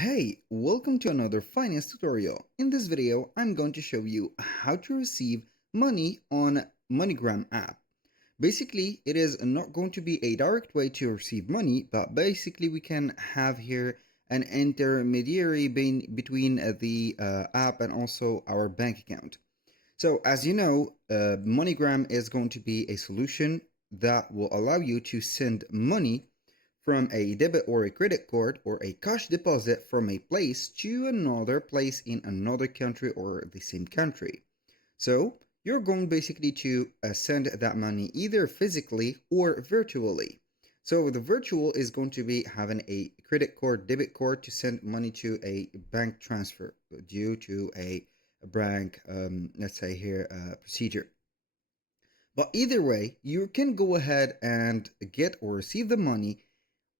Hey, welcome to another finance tutorial. In this video, I'm going to show you how to receive money on MoneyGram app. Basically, it is not going to be a direct way to receive money, but basically we can have here an intermediary between the app and also our bank account. So as you know, MoneyGram is going to be a solution that will allow you to send money from a debit or a credit card or a cash deposit from a place to another place in another country or the same country. So you're going basically to send that money either physically or virtually. So the virtual is going to be having a credit card, debit card to send money to a bank transfer due to a bank, let's say here, procedure. But either way, you can go ahead and get or receive the money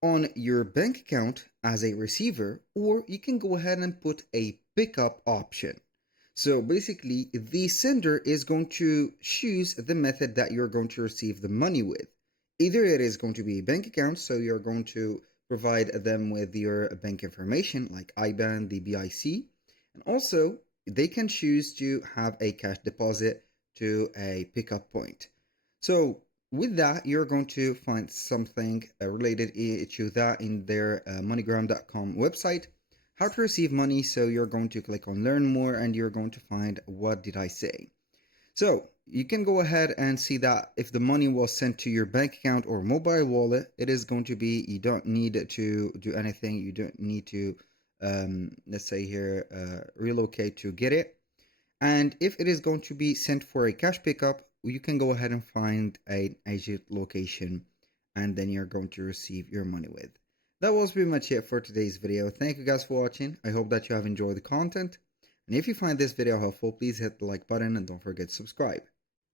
on your bank account as a receiver, or you can go ahead and put a pickup option. So basically, the sender is going to choose the method that you're going to receive the money with. Either it is going to be a bank account, so you're going to provide them with your bank information like IBAN, the BIC, and also they can choose to have a cash deposit to a pickup point. So with that, you're going to find something related to that in their MoneyGram.com website, how to receive money. So you're going to click on learn more and you're going to find what did I say. So you can go ahead and see that if the money was sent to your bank account or mobile wallet, it is going to be, you don't need to do anything. You don't need to, let's say here, relocate to get it. And if it is going to be sent for a cash pickup, you can go ahead and find an agent location and then you're going to receive your money with. That was pretty much it for today's video. Thank you guys for watching. I hope that you have enjoyed the content. And if you find this video helpful, please hit the like button and don't forget to subscribe.